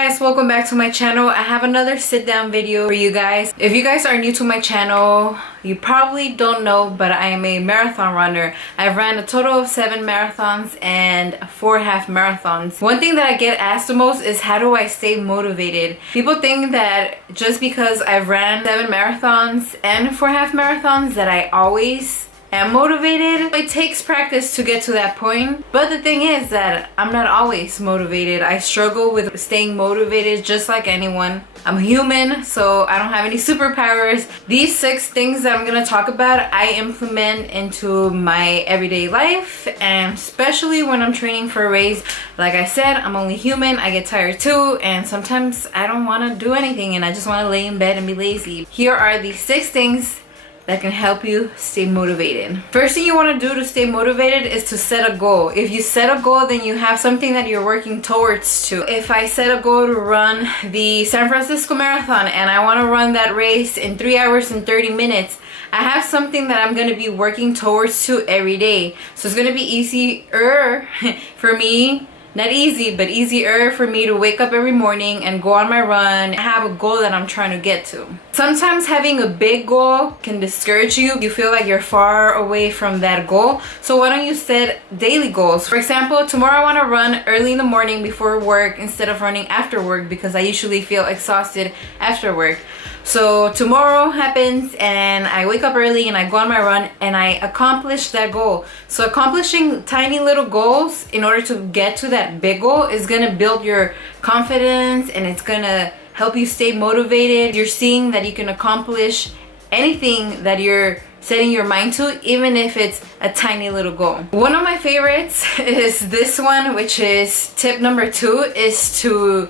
guys, welcome back to my channel. I have another sit down video for you guys. If you guys are new to my channel, you probably don't know, but I am a marathon runner. I've ran a total of 7 marathons and 4 half marathons. One thing that I get asked the most is how do I stay motivated? People think that just because I've ran 7 marathons and 4 half marathons that I always am motivated. It takes practice to get to that point, but the thing is that I'm not always motivated. I struggle with staying motivated just like anyone. I'm human, so I don't have any superpowers. These 6 things that I'm gonna talk about I implement into my everyday life, and especially when I'm training for a race. Like I said, I'm only human. I get tired too, and sometimes I don't want to do anything and I just want to lay in bed and be lazy. Here are the 6 things that can help you stay motivated. First thing you want to do to stay motivated is to set a goal. If you set a goal, then you have something that you're working towards to. If I set a goal to run the San Francisco Marathon and I want to run that race in 3 hours and 30 minutes, I have something that I'm going to be working towards to every day. So it's going to be easier for me. Not easy, but easier for me to wake up every morning and go on my run. I have a goal that I'm trying to get to. Sometimes having a big goal can discourage you. You feel like you're far away from that goal. So why don't you set daily goals? For example, tomorrow I want to run early in the morning before work instead of running after work because I usually feel exhausted after work. So tomorrow happens and I wake up early and I go on my run and I accomplish that goal. So accomplishing tiny little goals in order to get to that big goal is gonna build your confidence and it's gonna help you stay motivated. You're seeing that you can accomplish anything that you're setting your mind to, even if it's a tiny little goal. One of my favorites is this one, which is tip number 2, is to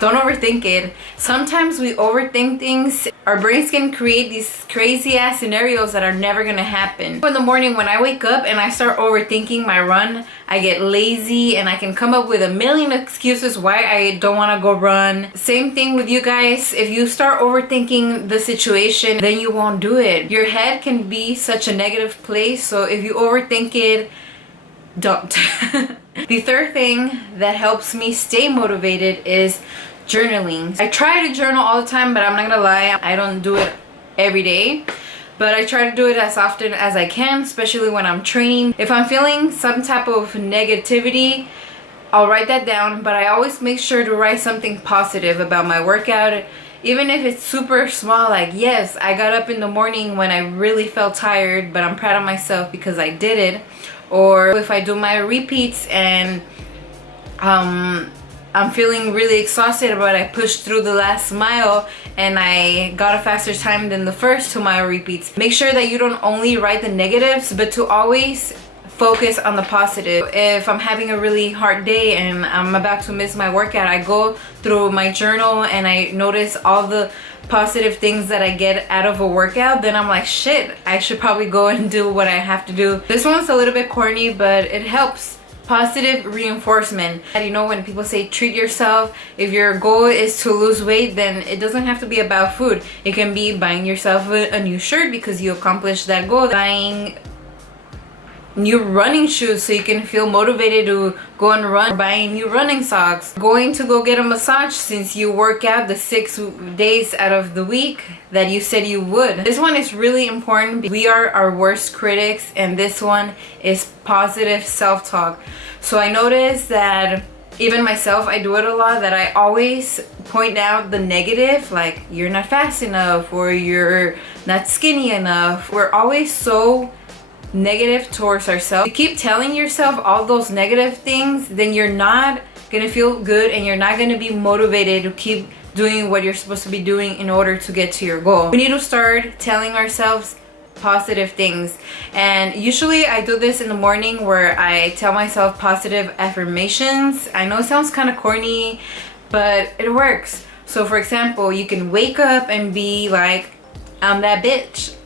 don't overthink it. Sometimes we overthink things. Our brains can create these crazy ass scenarios that are never gonna happen. In the morning when I wake up and I start overthinking my run, I get lazy and I can come up with a million excuses why I don't wanna go run. Same thing with you guys. If you start overthinking the situation, then you won't do it. Your head can be such a negative place, so if you overthink it, don't. The third thing that helps me stay motivated is journaling. I try to journal all the time, but I'm not gonna lie, I don't do it every day. But I try to do it as often as I can, especially when I'm training. If I'm feeling some type of negativity, I'll write that down, but I always make sure to write something positive about my workout. Even if it's super small, like, yes, I got up in the morning when I really felt tired, but I'm proud of myself because I did it. Or if I do my repeats and I'm feeling really exhausted, but I pushed through the last mile and I got a faster time than the first 2 mile repeats. Make sure that you don't only write the negatives, but to always focus on the positive. If I'm having a really hard day and I'm about to miss my workout, I go through my journal and I notice all the positive things that I get out of a workout. Then I'm like, shit, I should probably go and do what I have to do. This one's a little bit corny, but it helps. Positive reinforcement. You know, when people say treat yourself, if your goal is to lose weight, then it doesn't have to be about food. It can be buying yourself a new shirt because you accomplished that goal. Buying new running shoes so you can feel motivated to go and run. Buying new running socks. Going to go get a massage since you work out the 6 days out of the week that you said you would. This one is really important. We are our worst critics, and this one is positive self-talk. So I noticed that even myself, I do it a lot, that I always point out the negative, like you're not fast enough or you're not skinny enough. We're always so negative towards ourselves. You keep telling yourself all those negative things, then you're not gonna feel good and you're not gonna be motivated to keep doing what you're supposed to be doing in order to get to your goal. We need to start telling ourselves positive things, and usually I do this in the morning where I tell myself positive affirmations. I know it sounds kind of corny, but it works. So for example, you can wake up and be like, I'm that bitch,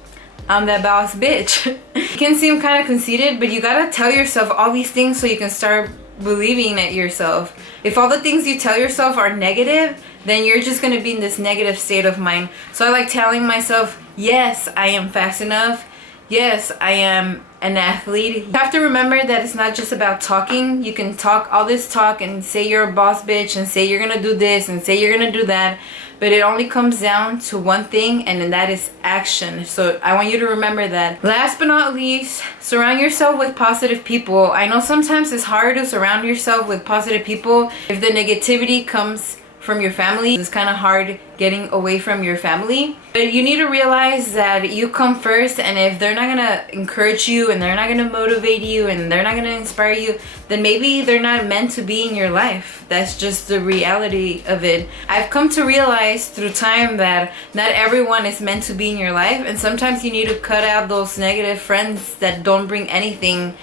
I'm that boss bitch. It can seem kind of conceited, but you gotta tell yourself all these things so you can start believing it yourself. If all the things you tell yourself are negative, then you're just gonna be in this negative state of mind. So I like telling myself, yes, I am fast enough. Yes, I am an athlete. You have to remember that it's not just about talking. You can talk all this talk and say you're a boss bitch and say you're gonna do this and say you're gonna do that, but it only comes down to one thing, and that is action. So I want you to remember that. Last but not least, surround yourself with positive people. I know sometimes it's hard to surround yourself with positive people if the negativity comes from your family. It's kind of hard getting away from your family, but you need to realize that you come first, and if they're not gonna encourage you and they're not gonna motivate you and they're not gonna inspire you, then maybe they're not meant to be in your life. That's just the reality of it. I've come to realize through time that not everyone is meant to be in your life, and sometimes you need to cut out those negative friends that don't bring anything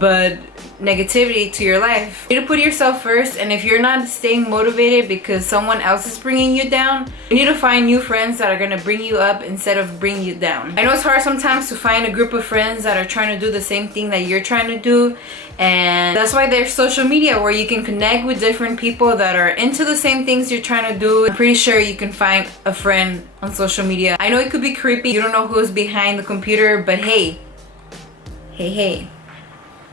but negativity to your life. You need to put yourself first, and if you're not staying motivated because someone else is bringing you down, you need to find new friends that are going to bring you up instead of bring you down. I know it's hard sometimes to find a group of friends that are trying to do the same thing that you're trying to do, and that's why there's social media where you can connect with different people that are into the same things you're trying to do. I'm pretty sure you can find a friend on social media. I know it could be creepy, you don't know who's behind the computer, but hey,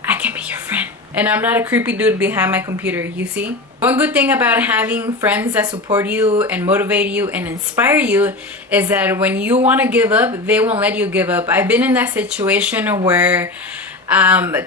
I can be your friend. And I'm not a creepy dude behind my computer, you see? One good thing about having friends that support you and motivate you and inspire you is that when you want to give up, they won't let you give up. I've been in that situation where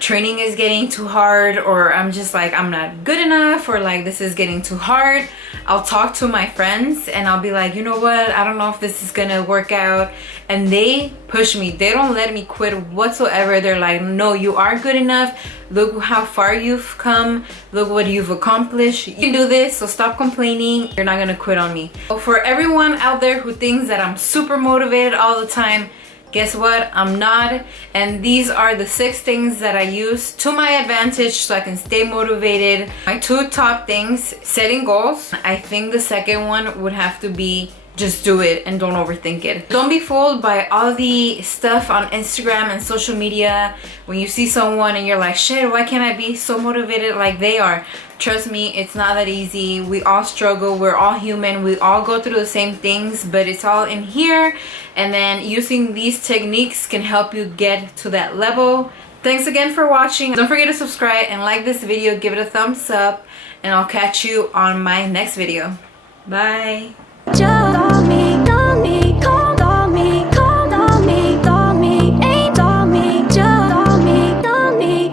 training is getting too hard, or I'm just like, I'm not good enough, or like this is getting too hard. I'll talk to my friends and I'll be like, you know what, I don't know if this is gonna work out, and they push me. They don't let me quit whatsoever. They're like, no, you are good enough. Look how far you've come. Look what you've accomplished. You can do this, so stop complaining. You're not gonna quit on me. So for everyone out there who thinks that I'm super motivated all the time, guess what? I'm not. And these are the 6 things that I use to my advantage so I can stay motivated. My 2 top things: setting goals. I think the second one would have to be just do it and don't overthink it. Don't be fooled by all the stuff on Instagram and social media. When you see someone and you're like, shit, why can't I be so motivated like they are? Trust me, it's not that easy. We all struggle. We're all human. We all go through the same things, but it's all in here. And then using these techniques can help you get to that level. Thanks again for watching. Don't forget to subscribe and like this video. Give it a thumbs up, and I'll catch you on my next video. Bye.